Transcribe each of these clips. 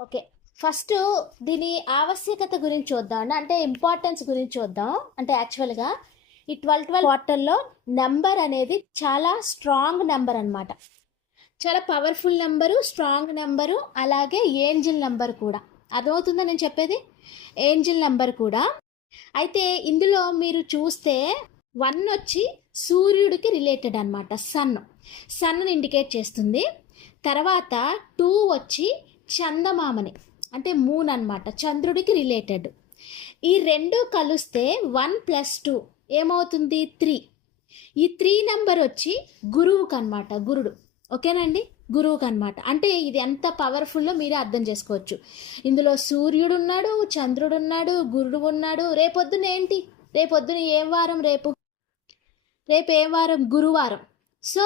Okay. First దీని ఆవశ్యకత గురించి చూద్దాం అంటే ఇంపార్టెన్స్ గురించి చూద్దాం. అంటే యాక్చువల్గా ఈ ట్వెల్వ్ ట్వెల్వ్ క్వార్టర్లో నెంబర్ అనేది చాలా స్ట్రాంగ్ నెంబర్ అన్నమాట. చాలా పవర్ఫుల్ నెంబరు స్ట్రాంగ్ నెంబరు అలాగే ఏంజిల్ నెంబర్ కూడా. అర్థమవుతుందా నేను చెప్పేది? ఏంజిల్ నెంబర్ కూడా. అయితే ఇందులో మీరు చూస్తే వన్ వచ్చి సూర్యుడికి రిలేటెడ్ అనమాట సన్ సన్ను ఇండికేట్ చేస్తుంది. తర్వాత టూ వచ్చి చందమామని అంటే మూన్ అన్నమాట చంద్రుడికి రిలేటెడ్ ఈ రెండు కలిస్తే వన్ ప్లస్ టూ ఏమవుతుంది? త్రీ ఈ త్రీ నెంబర్ వచ్చి గురువుకి అనమాట గురుడు. ఓకేనండి గురువుకి అనమాట అంటే ఇది ఎంత పవర్ఫుల్లో మీరే అర్థం చేసుకోవచ్చు. ఇందులో సూర్యుడు ఉన్నాడు చంద్రుడు ఉన్నాడు గురుడు ఉన్నాడు. రేపొద్దున ఏంటి? రేపొద్దున ఏం వారం? రేపు రేపు ఏం వారం? గురువారం. సో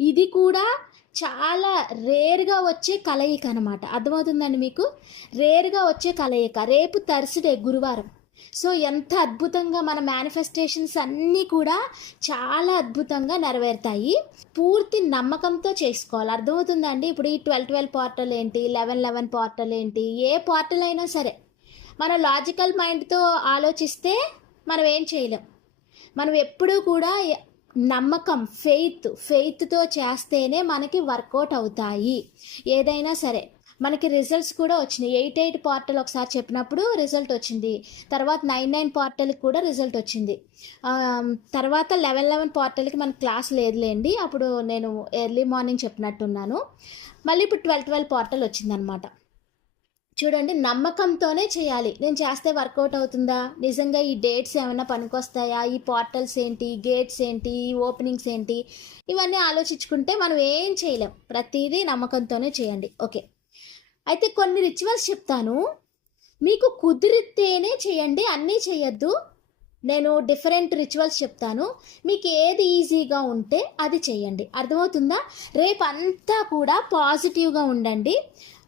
ఇది కూడా చాలా రేర్గా వచ్చే కలయిక అనమాట అర్థమవుతుందండి మీకు? రేర్గా వచ్చే కలయిక. రేపు థర్స్డే గురువారం. సో ఎంత అద్భుతంగా మన మేనిఫెస్టేషన్స్ అన్నీ కూడా చాలా అద్భుతంగా నెరవేరుతాయి. పూర్తి నమ్మకంతో చేసుకోవాలి. అర్థమవుతుందండి? ఇప్పుడు ఈ ట్వెల్వ్ ట్వెల్వ్ పోర్టల్ ఏంటి? లెవెన్ లెవెన్ పోర్టల్ ఏంటి? ఏ పోర్టల్ అయినా సరే. మన లాజికల్ మైండ్తో ఆలోచిస్తే మనం ఏం చేయలేం. మనం ఎప్పుడూ కూడా నమ్మకం ఫెయిత్ ఫెయిత్తో చేస్తేనే మనకి వర్కౌట్ అవుతాయి. ఏదైనా సరే మనకి రిజల్ట్స్ కూడా వచ్చినాయి. ఎయిట్ ఎయిట్ పార్టల్ ఒకసారి చెప్పినప్పుడు రిజల్ట్ వచ్చింది. తర్వాత నైన్ నైన్ పార్టల్కి కూడా రిజల్ట్ వచ్చింది. తర్వాత లెవెన్ లెవెన్ పార్టల్కి మనకి క్లాస్ లేదులేండి. అప్పుడు నేను ఎర్లీ మార్నింగ్ చెప్పినట్టున్నాను. మళ్ళీ ఇప్పుడు ట్వెల్వ్ ట్వెల్వ్ పోర్టల్ వచ్చిందనమాట. చూడండి నమ్మకంతోనే చేయాలి. నేను చేస్తే వర్కౌట్ అవుతుందా? నిజంగా ఈ డేట్స్ ఏమైనా పనికొస్తాయా? ఈ పోర్టల్స్ ఏంటి? గేట్స్ ఏంటి? ఈ ఓపెనింగ్స్ ఏంటి? ఇవన్నీ ఆలోచించుకుంటే మనం ఏం చేయలేం. ప్రతిదీ నమ్మకంతోనే చేయండి. ఓకే. అయితే కొన్ని రిచువల్స్ చెప్తాను. మీకు కుదిరితేనే చేయండి అన్నీ చేయొద్దు. నేను డిఫరెంట్ రిచువల్స్ చెప్తాను. మీకు ఏది ఈజీగా ఉంటే అది చేయండి. అర్థమవుతుందా? రేపంతా కూడా పాజిటివ్గా ఉండండి.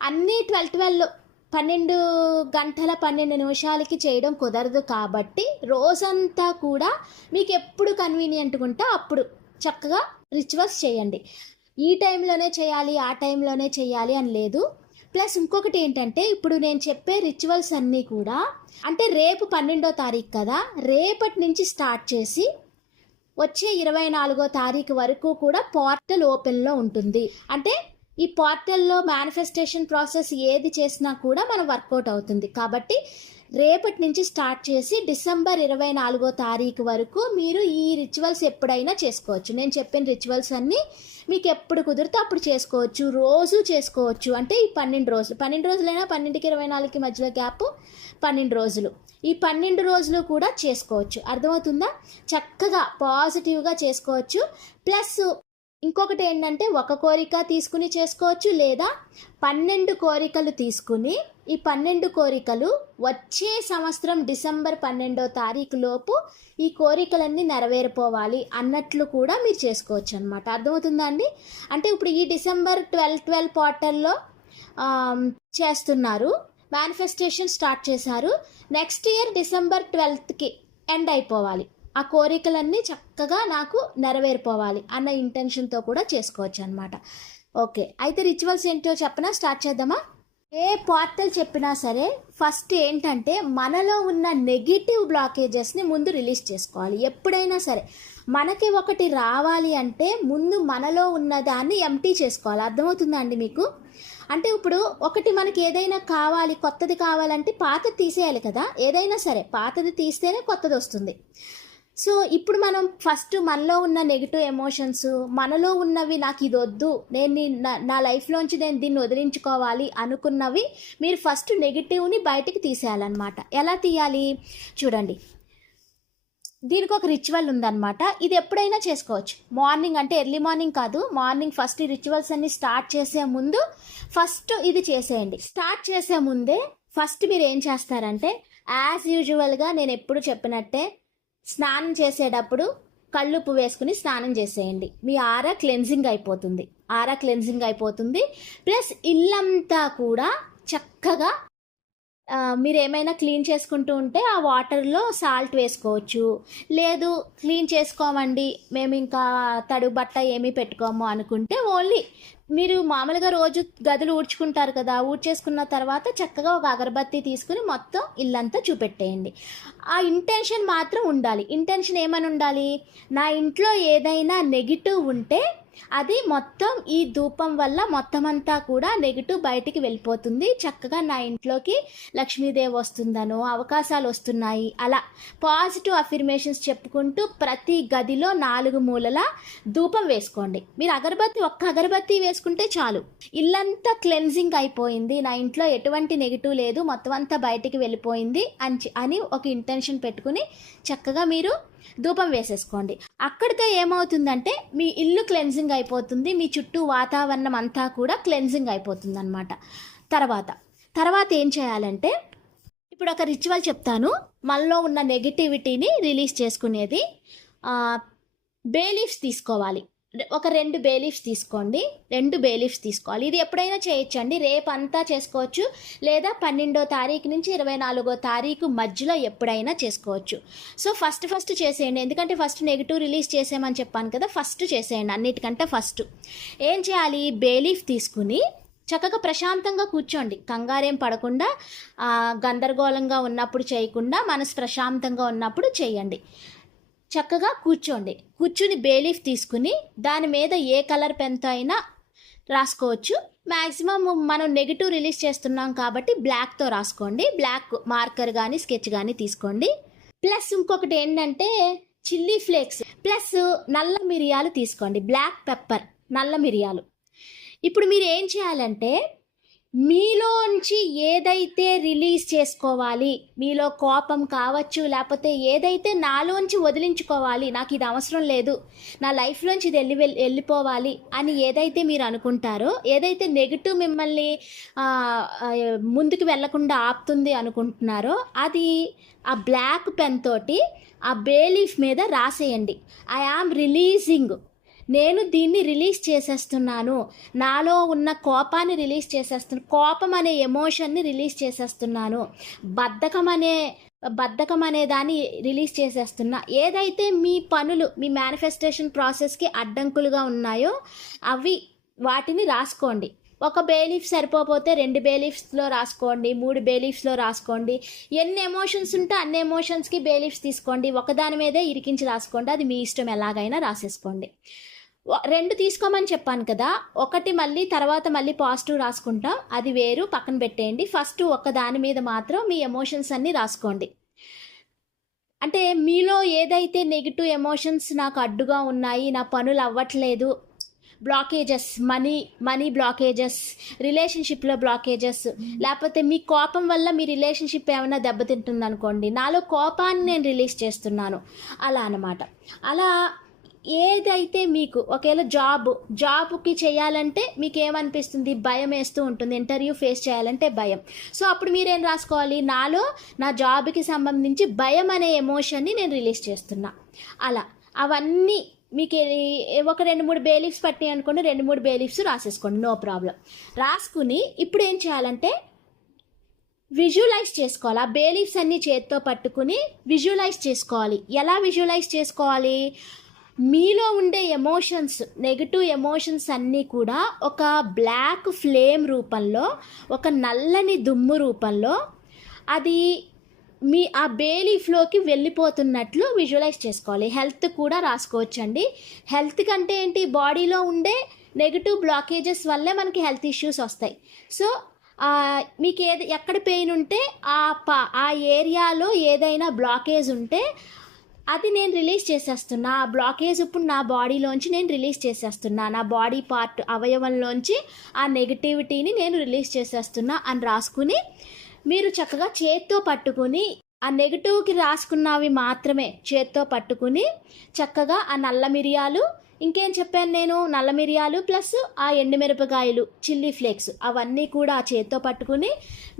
అన్నీ ట్వెల్వ్ ట్వెల్వ్ పన్నెండు గంటల పన్నెండు నిమిషాలకి చేయడం కుదరదు కాబట్టి రోజంతా కూడా మీకు ఎప్పుడు కన్వీనియంట్గా ఉంటే అప్పుడు చక్కగా రిచువల్స్ చేయండి. ఈ టైంలోనే చేయాలి ఆ టైంలోనే చేయాలి అని లేదు. ప్లస్ ఇంకొకటి ఏంటంటే ఇప్పుడు నేను చెప్పే రిచువల్స్ అన్నీ కూడా అంటే రేపు పన్నెండో తారీఖు కదా రేపటి నుంచి స్టార్ట్ చేసి వచ్చే ఇరవై నాలుగో తారీఖు వరకు కూడా పోర్టల్ ఓపెన్లో ఉంటుంది. అంటే ఈ పోర్టల్లో మేనిఫెస్టేషన్ ప్రాసెస్ ఏది చేసినా కూడా మన వర్కౌట్ అవుతుంది. కాబట్టి రేపటి నుంచి స్టార్ట్ చేసి డిసెంబర్ ఇరవై నాలుగో తారీఖు వరకు మీరు ఈ రిచువల్స్ ఎప్పుడైనా చేసుకోవచ్చు. నేను చెప్పిన రిచువల్స్ అన్నీ మీకు ఎప్పుడు కుదిరితే అప్పుడు చేసుకోవచ్చు. రోజు చేసుకోవచ్చు. అంటే ఈ పన్నెండు రోజులు. పన్నెండు రోజులైనా పన్నెండుకి ఇరవై నాలుగుకి మధ్యలో గ్యాప్ పన్నెండు రోజులు. ఈ పన్నెండు రోజులు కూడా చేసుకోవచ్చు. అర్థమవుతుందా? చక్కగా పాజిటివ్గా చేసుకోవచ్చు. ప్లస్ ఇంకొకటి ఏంటంటే ఒక కోరిక తీసుకుని చేసుకోవచ్చు లేదా పన్నెండు కోరికలు తీసుకుని ఈ పన్నెండు కోరికలు వచ్చే సంవత్సరం డిసెంబర్ పన్నెండో తారీఖు లోపు ఈ కోరికలన్నీ నెరవేరిపోవాలి అన్నట్లు కూడా మీరు చేసుకోవచ్చు అనమాట అర్థమవుతుందా అండి? అంటే ఇప్పుడు ఈ డిసెంబర్ ట్వెల్వ్ ట్వెల్వ్ పోర్టల్లో చేస్తున్నారు. మేనిఫెస్టేషన్ స్టార్ట్ చేశారు. నెక్స్ట్ ఇయర్ డిసెంబర్ ట్వెల్త్కి ఎండ్ అయిపోవాలి. ఆ కోరికలన్నీ చక్కగా నాకు నెరవేరిపోవాలి అన్న ఇంటెన్షన్తో కూడా చేసుకోవచ్చు అనమాట ఓకే అయితే రిచువల్స్ ఏంటో చెప్పనా? స్టార్ట్ చేద్దామా? ఏ పోర్టల్ చెప్పినా సరే ఫస్ట్ ఏంటంటే మనలో ఉన్న నెగిటివ్ బ్లాకేజెస్ని ముందు రిలీజ్ చేసుకోవాలి. ఎప్పుడైనా సరే మనకి ఒకటి రావాలి అంటే ముందు మనలో ఉన్న దాన్ని ఎంటీ చేసుకోవాలి. అర్థమవుతుందా అండి మీకు? అంటే ఇప్పుడు ఒకటి మనకి ఏదైనా కావాలి కొత్తది కావాలంటే పాతది తీసేయాలి కదా? ఏదైనా సరే పాతది తీస్తేనే కొత్తది వస్తుంది. సో ఇప్పుడు మనం ఫస్ట్ మనలో ఉన్న నెగిటివ్ ఎమోషన్స్ మనలో ఉన్నవి నాకు ఇది వద్దు నేను నా- నా లైఫ్లోంచి నేను దీన్ని వదిలించుకోవాలి అనుకున్నవి మీరు ఫస్ట్ నెగిటివ్ని బయటికి తీసేయాలన్నమాట. ఎలా తీయాలి? చూడండి. దీనికి ఒక రిచువల్ ఉందన్నమాట. ఇది ఎప్పుడైనా చేసుకోవచ్చు. మార్నింగ్ అంటే ఎర్లీ మార్నింగ్ కాదు. మార్నింగ్ ఫస్ట్ ఈ రిచువల్స్ అన్ని స్టార్ట్ చేసే ముందు ఫస్ట్ ఇది చేసేయండి. స్టార్ట్ చేసే ముందే ఫస్ట్ మీరు ఏం చేస్తారంటే యాజ్ యూజువల్గా నేను ఎప్పుడు చెప్పినట్టే స్నానం చేసేటప్పుడు కళ్ళుప్పు వేసుకుని స్నానం చేసేయండి. మీ ఆరా క్లెన్జింగ్ అయిపోతుంది. ఆరా క్లెన్జింగ్ అయిపోతుంది. ప్లస్ ఇల్లంతా కూడా చక్కగా మీరు ఏమైనా క్లీన్ చేసుకుంటూ ఉంటే ఆ వాటర్లో సాల్ట్ వేసుకోవచ్చు. లేదు క్లీన్ చేసుకోమండి మేము ఇంకా తడు బట్ట ఏమీ పెట్టుకోము అనుకుంటే ఓన్లీ మీరు మామూలుగా రోజు గదులు ఊడ్చుకుంటారు కదా ఊడ్చేసుకున్న తర్వాత చక్కగా ఒక అగరబత్తి తీసుకుని మొత్తం ఇల్లంతా చూపెట్టేయండి. ఆ ఇంటెన్షన్ మాత్రం ఉండాలి. ఇంటెన్షన్ ఏమని ఉండాలి? నా ఇంట్లో ఏదైనా నెగిటివ్ ఉంటే అది మొత్తం ఈ ధూపం వల్ల మొత్తం అంతా కూడా నెగిటివ్ బయటికి వెళ్ళిపోతుంది. చక్కగా నా ఇంట్లోకి లక్ష్మీదేవి వస్తుందనో అవకాశాలు వస్తున్నాయి. అలా పాజిటివ్ అఫిర్మేషన్స్ చెప్పుకుంటూ ప్రతి గదిలో నాలుగు మూలల ధూపం వేసుకోండి. మీరు అగరబత్తి ఒక్క అగరబత్తి వేసుకుంటే చాలు. ఇల్లంతా క్లెన్జింగ్ అయిపోయింది. నా ఇంట్లో ఎటువంటి నెగిటివ్ లేదు. మొత్తం అంతా బయటికి వెళ్ళిపోయింది. అని అని ఒక ఇంటెన్షన్ పెట్టుకుని చక్కగా మీరు ధూపం వేసేసుకోండి. అక్కడితో ఏమవుతుందంటే మీ ఇల్లు క్లెన్జింగ్ అయిపోతుంది మీ చుట్టూ వాతావరణం అంతా కూడా క్లెన్జింగ్ అయిపోతుంది అనమాట తర్వాత తర్వాత ఏం చేయాలంటే ఇప్పుడు ఒక రిచువల్ చెప్తాను. మనలో ఉన్న నెగిటివిటీని రిలీజ్ చేసుకునేది బేలీఫ్స్ తీసుకోవాలి. ఒక రెండు బేలీఫ్స్ తీసుకోండి. రెండు బేలీఫ్స్ తీసుకోవాలి. ఇది ఎప్పుడైనా చేయొచ్చండి. రేపు అంతా చేసుకోవచ్చు. లేదా పన్నెండో తారీఖు నుంచి ఇరవై నాలుగో తారీఖు మధ్యలో ఎప్పుడైనా చేసుకోవచ్చు. సో ఫస్ట్ ఫస్ట్ చేసేయండి. ఎందుకంటే ఫస్ట్ నెగిటివ్ రిలీజ్ చేసేయమని చెప్పాను కదా ఫస్ట్ చేసేయండి. అన్నిటికంటే ఫస్ట్. ఏం చేయాలి? బేలీఫ్ తీసుకుని చక్కగా ప్రశాంతంగా కూర్చోండి. కంగారేం పడకుండా గందరగోళంగా ఉన్నప్పుడు చేయకుండా మనసు ప్రశాంతంగా ఉన్నప్పుడు చేయండి. చక్కగా కూర్చోండి. కూర్చుని బేలీఫ్ తీసుకుని దాని మీద ఏ కలర్ పెన్తో అయినా రాసుకోవచ్చు. మ్యాక్సిమం మనం నెగిటివ్ రిలీజ్ చేస్తున్నాం కాబట్టి బ్లాక్తో రాసుకోండి. బ్లాక్ మార్కర్ కానీ స్కెచ్ కానీ తీసుకోండి. ప్లస్ ఇంకొకటి ఏంటంటే చిల్లీ ఫ్లేక్స్. ప్లస్ నల్ల మిరియాలు తీసుకోండి. బ్లాక్ పెప్పర్ నల్ల మిరియాలు. ఇప్పుడు మీరు ఏం చేయాలంటే మీలోంచి ఏదైతే రిలీజ్ చేసుకోవాలి మీలో కోపం కావచ్చు లేకపోతే ఏదైతే నాలోంచి వదిలించుకోవాలి నాకు ఇది అవసరం లేదు నా లైఫ్లోంచి ఇది వెళ్ళి వెళ్ళి- వెళ్ళిపోవాలి అని ఏదైతే మీరు అనుకుంటారో ఏదైతే నెగిటివ్ మిమ్మల్ని ముందుకు వెళ్ళకుండా ఆపుతుంది అనుకుంటున్నారో అది ఆ బ్లాక్ పెన్ తోటి ఆ బేలీఫ్ మీద రాసేయండి. ఐ ఆమ్ రిలీజింగ్ నేను దీన్ని రిలీజ్ చేసేస్తున్నాను. నాలో ఉన్న కోపాన్ని రిలీజ్ చేసేస్తున్నాను కోపం అనే ఎమోషన్ని రిలీజ్ చేసేస్తున్నాను. బద్ధకం అనే బద్ధకం అనే దాన్ని రిలీజ్ చేసేస్తున్నా. ఏదైతే మీ పనులు మీ మేనిఫెస్టేషన్ ప్రాసెస్కి అడ్డంకులుగా ఉన్నాయో అవి వాటిని రాసుకోండి. ఒక బేలీఫ్ సరిపోతే రెండు బేలీఫ్స్లో రాసుకోండి మూడు బేలీఫ్స్లో రాసుకోండి. ఎన్ని ఎమోషన్స్ ఉంటే అన్ని ఎమోషన్స్కి బేలీఫ్స్ తీసుకోండి. ఒకదాని మీదే ఇరికించి రాసుకోండి. అది మీ ఇష్టం ఎలాగైనా రాసేసుకోండి. రెండు తీసుకోమని చెప్పాను కదా. ఒకటి మళ్ళీ తర్వాత మళ్ళీ పాజిటివ్ రాసుకుంటాం. అది వేరు పక్కన పెట్టేయండి. ఫస్ట్ ఒక దాని మీద మాత్రం మీ ఎమోషన్స్ అన్నీ రాసుకోండి. అంటే మీలో ఏదైతే నెగిటివ్ ఎమోషన్స్ నాకు అడ్డుగా ఉన్నాయి నా పనులు అవ్వట్లేదు బ్లాకేజెస్ మనీ మనీ బ్లాకేజెస్ రిలేషన్షిప్లో బ్లాకేజెస్ లేకపోతే మీ కోపం వల్ల మీ రిలేషన్షిప్ ఏమైనా దెబ్బతింటుంది అనుకోండి నాలో కోపాన్ని నేను రిలీజ్ చేస్తున్నాను. అలా అన్నమాట. అలా ఏదైతే మీకు ఒకవేళ జాబ్ జాబ్కి చేయాలంటే మీకు ఏమనిపిస్తుంది భయం వేస్తూ ఉంటుంది. ఇంటర్వ్యూ ఫేస్ చేయాలంటే భయం. సో అప్పుడు మీరేం రాసుకోవాలి? నాలో నా జాబ్కి సంబంధించి భయం అనే ఎమోషన్ని నేను రిలీజ్ చేస్తున్నా. అలా. అవన్నీ మీకు ఒక రెండు మూడు బేలీఫ్స్ పట్టినాయి అనుకోండి రెండు మూడు బేలీఫ్స్ రాసేసుకోండి. No problem. రాసుకుని ఇప్పుడు ఏం చేయాలంటే విజువలైజ్ చేసుకోవాలి. ఆ బేలీఫ్స్ అన్ని చేత్తో పట్టుకుని విజువలైజ్ చేసుకోవాలి. ఎలా విజువలైజ్ చేసుకోవాలి? మీలో ఉండే ఎమోషన్స్ నెగిటివ్ ఎమోషన్స్ అన్నీ కూడా ఒక బ్లాక్ ఫ్లేమ్ రూపంలో ఒక నల్లని దుమ్ము రూపంలో అది మీ ఆ బేలీఫ్లోకి వెళ్ళిపోతున్నట్లు విజువలైజ్ చేసుకోవాలి. హెల్త్ కూడా రాసుకోవచ్చండి. హెల్త్ కంటే ఏంటి? బాడీలో ఉండే నెగిటివ్ బ్లాకేజెస్ వల్లే మనకి హెల్త్ ఇష్యూస్ వస్తాయి. సో మీకు ఏది ఎక్కడ పెయిన్ ఉంటే ఆ ప ఆ ఏరియాలో ఏదైనా బ్లాకేజ్ ఉంటే అది నేను రిలీజ్ చేసేస్తున్నా. ఆ బ్లాకేజ్ ఇప్పుడు నా బాడీలోంచి నేను రిలీజ్ చేసేస్తున్నా. నా బాడీ పార్ట్ అవయవంలోంచి ఆ నెగిటివిటీని నేను రిలీజ్ చేసేస్తున్నా అని రాసుకుని మీరు చక్కగా చేత్తో పట్టుకుని ఆ నెగిటివ్కి రాసుకున్నవి మాత్రమే చేత్తో పట్టుకుని చక్కగా ఆ నల్ల మిరియాలు ఇంకేం చెప్పాను నేను? నల్ల మిరియాలు ప్లస్ ఆ ఎండుమిరపకాయలు చిల్లీ ఫ్లేక్స్ అవన్నీ కూడా ఆ చేత్తో పట్టుకుని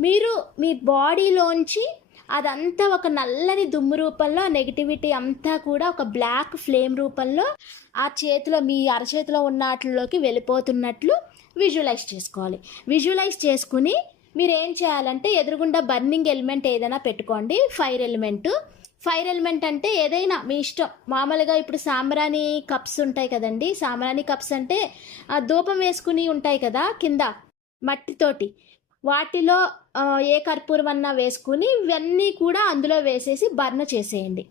మీరు మీ బాడీలోంచి అదంతా ఒక నల్లని దుమ్ము రూపంలో నెగిటివిటీ అంతా కూడా ఒక బ్లాక్ ఫ్లేమ్ రూపంలో ఆ చేతిలో మీ అరచేతిలో ఉన్న వాటిలోకి వెళ్ళిపోతున్నట్లు విజువలైజ్ చేసుకోవాలి. విజువలైజ్ చేసుకుని మీరు ఏం చేయాలంటే ఎదురుగుండా బర్నింగ్ ఎలిమెంట్ ఏదైనా పెట్టుకోండి. ఫైర్ ఎలిమెంట్ ఫైర్ ఎలిమెంట్ అంటే ఏదైనా మీ ఇష్టం. మామూలుగా ఇప్పుడు సాంబ్రాణి కప్స్ ఉంటాయి కదండి. సాంబ్రాణి కప్స్ అంటే ఆ ధూపం వేసుకుని ఉంటాయి కదా కింద మట్టితోటి. వాటిలో ఏ కర్పూరం అన్నా వేసుకుని ఇవన్నీ కూడా అందులో వేసేసి బర్న్ చేసేయండి.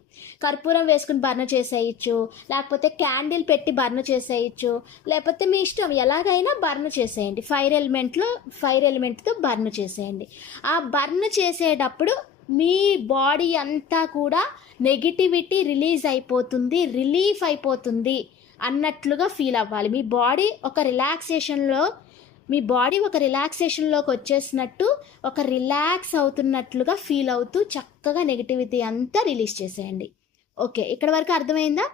కర్పూరం వేసుకుని బర్న్ చేసేయచ్చు లేకపోతే క్యాండిల్ పెట్టి బర్న్ చేసేయచ్చు లేకపోతే మీ ఇష్టం ఎలాగైనా బర్న్ చేసేయండి. ఫైర్ ఎలిమెంట్లో ఫైర్ ఎలిమెంట్తో బర్న్ చేసేయండి. ఆ బర్న్ చేసేటప్పుడు మీ బాడీ అంతా కూడా నెగిటివిటీ రిలీజ్ అయిపోతుంది రిలీఫ్ అయిపోతుంది అన్నట్లుగా ఫీల్ అవ్వాలి. మీ బాడీ ఒక రిలాక్సేషన్లో మీ బాడీ ఒక రిలాక్సేషన్లోకి వచ్చేసినట్టు ఒక రిలాక్స్ అవుతున్నట్లుగా ఫీల్ అవుతూ చక్కగా నెగిటివిటీ అంతా రిలీజ్ చేసేయండి. ఓకే ఇక్కడ వరకు అర్థమైందా?